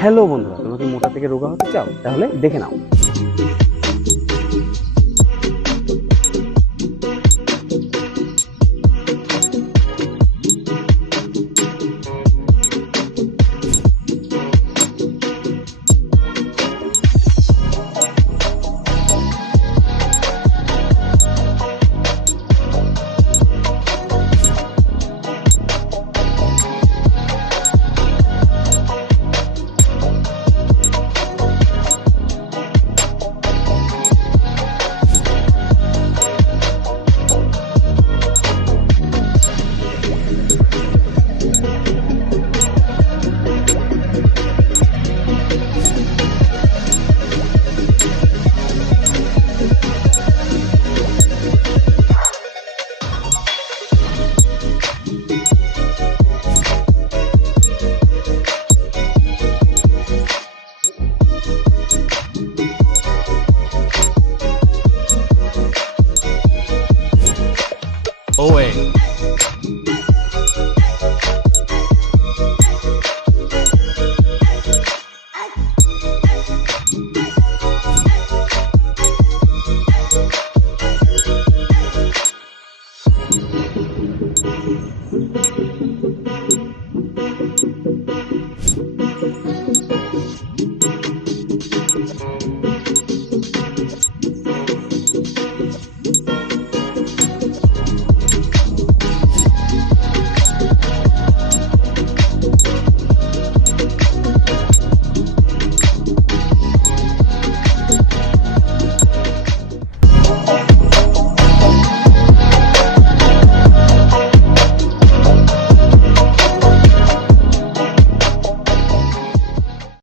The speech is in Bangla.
হ্যালো বন্ধুরা তোমরা কি মোটা থেকে রোগা হতে চাও? তাহলে দেখে নাও। Oh, away.